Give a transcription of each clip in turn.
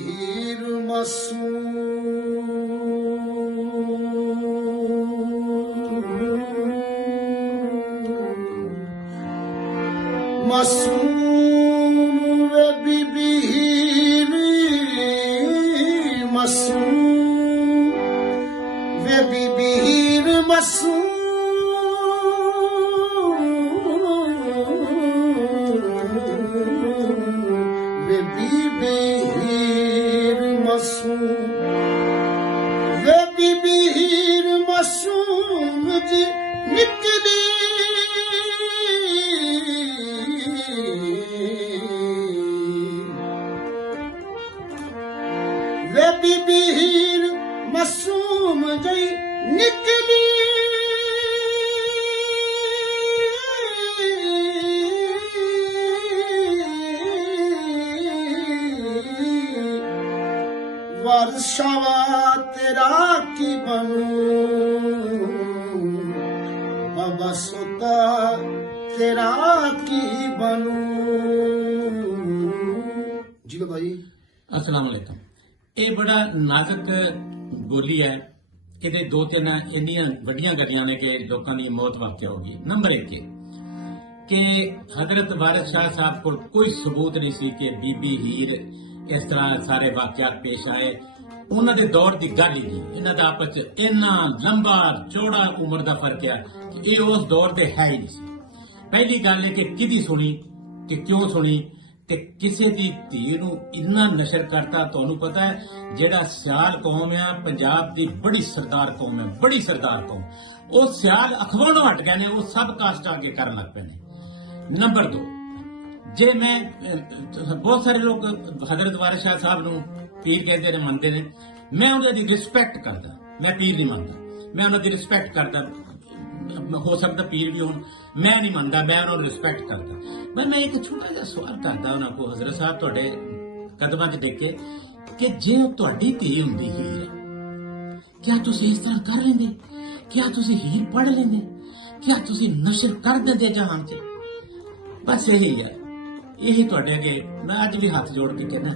हीर मासूम वे बीबी हीर मासूम वे बीबी हीर मासूम वे बीबी हीर मासूम वे बीबी हीर मासूम जी निकली वे बीबी हीर मासूम जी निकली वर्षावा तेरा की बनूं बाबा सोता तेरा की बनूं। जी लो भाई। अस्सलाम वालेकुम। ਇਹ ਬੜਾ ਨਾਜ਼ੁਕ ਬੋਲੀ ਹੈ। ਇਹਦੇ ਦੋ ਤਿੰਨ ਇੰਨੀਆਂ ਵੱਡੀਆਂ ਗੱਡੀਆਂ ਨੇ ਕਿ ਲੋਕਾਂ ਦੀ ਮੌਤ ਵਾਕਿਆ ਹੋ ਗਈ। ਨੰਬਰ 1 ਕਿ ਹਜ਼ਰਤ ਵਾਰਿਸ ਸ਼ਾਹ ਸਾਹਿਬ ਕੋਲ ਕੋਈ ਸਬੂਤ ਨਹੀਂ ਸੀ ਕਿ ਬੀਬੀ ਹੀਰ ਇਸ ਤਰ੍ਹਾਂ ਸਾਰੇ ਵਾਕਿਆਤ ਪੇਸ਼ ਆਏ। ਉਹਨਾਂ ਦੇ ਦੌਰ ਦੀ ਗੱਲ ਹੀ ਨਹੀਂ। ਇਹਨਾਂ ਦਾ ਆਪਸ 'ਚ ਇੰਨਾ ਲੰਬਾ ਚੌੜਾ ਉਮਰ ਦਾ ਫਰਕ ਹੈ ਕਿ ਇਹ ਉਸ ਦੌਰ ਦੇ ਹੈ ਹੀ ਨਹੀਂ ਸੀ। ਪਹਿਲੀ ਗੱਲ ਹੈ ਕਿ ਕਿਹਦੀ ਸੁਣੀ ਕਿ ਕਿਉਂ ਸੁਣੀ ਤੇ ਕਿਸੇ ਦੀ ਧੀ ਨੂੰ ਇੰਨਾ ਨਸ਼ਰ ਕਰਤਾ। ਤੁਹਾਨੂੰ ਪਤਾ ਹੈ ਜਿਹੜਾ ਸਿਆਲ ਕੌਮ ਆ ਪੰਜਾਬ ਦੀ ਬੜੀ ਸਰਦਾਰ ਕੌਮ ਹੈ, ਬੜੀ ਸਰਦਾਰ ਕੌਮ। ਉਹ ਸਿਆਲ ਅਖਵਾਉਣੋਂ ਹਟ ਗਏ ਨੇ, ਉਹ ਸਭ ਕਾਸਟਾਂ ਅੱਗੇ ਕਰਨ ਲੱਗ ਪਏ ਨੇ। ਨੰਬਰ 2 ਜੇ ਮੈਂ ਬਹੁਤ ਸਾਰੇ ਲੋਕ ਹਜ਼ਰਤ ਵਾਰਿਸ ਸ਼ਾਹ ਸਾਹਿਬ ਨੂੰ ਪੀਰ ਕਹਿੰਦੇ ਨੇ, ਮੰਨਦੇ ਨੇ। ਮੈਂ ਉਹਨਾਂ ਦੀ ਰਿਸਪੈਕਟ ਕਰਦਾ, ਮੈਂ ਪੀਰ ਨਹੀਂ ਮੰਨਦਾ, ਮੈਂ ਉਹਨਾਂ ਦੀ ਰਿਸਪੈਕਟ ਕਰਦਾ। ਹੋ ਸਕਦਾ ਪੀਰ ਵੀ ਹੋਣ, ਮੈਂ ਨਹੀਂ ਮੰਨਦਾ, ਮੈਂ ਉਹਨਾਂ ਨੂੰ ਰਿਸਪੈਕਟ ਕਰਦਾ। ਪਰ ਮੈਂ ਇੱਕ ਛੋਟਾ ਜਿਹਾ ਸਵਾਲ ਕਰਦਾ ਉਹਨਾਂ ਕੋਲ, ਹਜ਼ਰਤ ਸਾਹਿਬ ਤੁਹਾਡੇ ਕਦਮਾਂ 'ਚ ਡਿੱਗ ਕੇ ਕਿ ਜੇ ਤੁਹਾਡੀ ਧੀ ਹੁੰਦੀ ਹੀਰ, ਕਿਆ ਤੁਸੀਂ ਇਸ ਤਰ੍ਹਾਂ ਕਰ ਲੈਂਦੇ? ਕਿਆ ਤੁਸੀਂ ਹੀਰ ਪੜ੍ਹ ਲੈਂਦੇ? ਕਿਆ ਤੁਸੀਂ ਨਸ਼ਰ ਕਰ ਦਿੰਦੇ ਜਹਾਨ 'ਚ? ਬਸ ਇਹੀ ਹੈ, ਇਹੀ ਤੁਹਾਡੇ ਅੱਗੇ ਮੈਂ ਅੱਜ ਵੀ ਹੱਥ ਜੋੜ ਕੇ ਕਹਿੰਦਾ,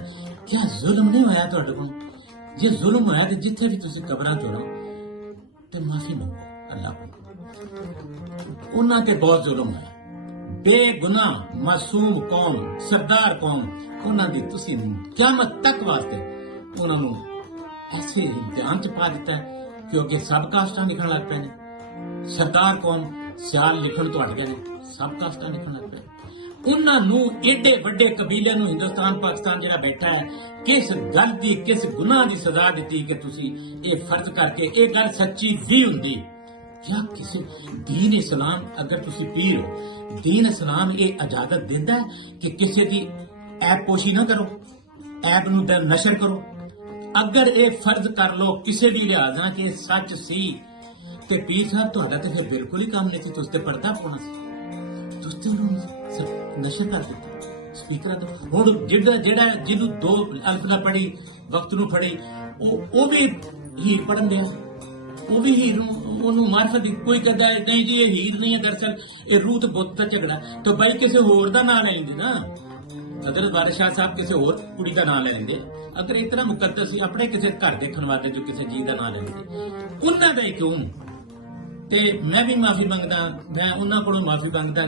ਕਿਆ ਜ਼ੁਲਮ ਨਹੀਂ ਹੋਇਆ ਤੁਹਾਡੇ ਕੋਲ? ਜੇ ਜ਼ੁਲਮ ਹੋਇਆ ਤੇ ਜਿੱਥੇ ਵੀ ਤੁਸੀਂ ਕਬਰਾਂ ਜੋੜੋ ਤੇ ਮਾਫੀ ਮੰਗੋ ਅੱਲਾਹ ਕੋਲ। ਉਹਨਾਂ ਤੇ ਬਹੁਤ ਜ਼ੁਲਮ ਹੈ। ਬੇਗੁਨਾਹ ਮਾਸੂਮ ਕੌਮ, ਸਰਦਾਰ ਕੌਮ, ਉਹਨਾਂ ਦੀ ਤੁਸੀਂ ਕਿਆਮਤ ਤੱਕ ਵਾਸਤੇ ਉਹਨਾਂ ਨੂੰ ਐਸੇ ਇਮਤਿਹਾਨ 'ਚ ਪਾ ਦਿੱਤਾ ਕਿਉਂਕਿ ਸਭ ਕਾਸਟਾਂ ਲਿਖਣ ਲੱਗ ਪਏ ਨੇ। ਸਰਦਾਰ ਕੌਮ ਸਿਆਲ ਲਿਖਣ ਤੋਂ ਹਟ ਗਏ ਨੇ, ਸਭ ਕਾਸਟਾਂ ਲਿਖਣ ਲੱਗ ਪਏ। ਉਹਨਾਂ ਨੂੰ ਏਡੇ ਵੱਡੇ ਕਬੀਲੇ ਨੂੰ ਹਿੰਦੁਸਤਾਨ ਪਾਕਿਸਤਾਨ ਜਿਹੜਾ ਬੈਠਾ ਹੈ, ਕਿਸ ਗੱਲ ਦੀ ਕਿਸ ਗੁਨਾਹ ਦੀ ਸਜ਼ਾ ਦਿੱਤੀ ਕਿ ਤੁਸੀਂ ਇਹ ਫਰਜ਼ ਕਰਕੇ ਇਹ ਗੱਲ ਸੱਚੀ ਵੀ ਹੁੰਦੀ? क्या किसी दीन इस्लाम, अगर तुसी पीर हो, दीन इस्लाम ये इजाजत देता है कि किसी की ऐब पोशी ना करो, ऐब नूं नशर करो? अगर ये फर्ज कर लो किसी भी लिहाजा कि सच सी ते पीर साहब तुहाडा ते फिर बिल्कुल ही काम नहीं सी, तुस ते पर्दा पाउणा सी, तुस ते नशर कर दिता स्पीकर तो। हुण जिहड़ा जिन्हों दो अल्फ ना पढ़ी वक्त नूं फड़ी वो भी हीर पढ़न दिया, वो भी हीर मार्फत कोई कहता है नहीं जी ये हीर नहीं है, दरअसल ये रूत बुत का झगड़ा। तो भाई किसी होर दा नाम ले लेंदे ना, हज़रत वारिस शाह साहब किसी होर कुड़ी का नाम ले लेंदे। अगर इतना मुकद्दस ही अपने किसी घर देखने वाले जो किसी जी का नाम ले लेंदे, उन्हां दा ही क्यों? ते मैं भी माफी मंगदा, मैं उन्हां कोलों माफी मंगदा।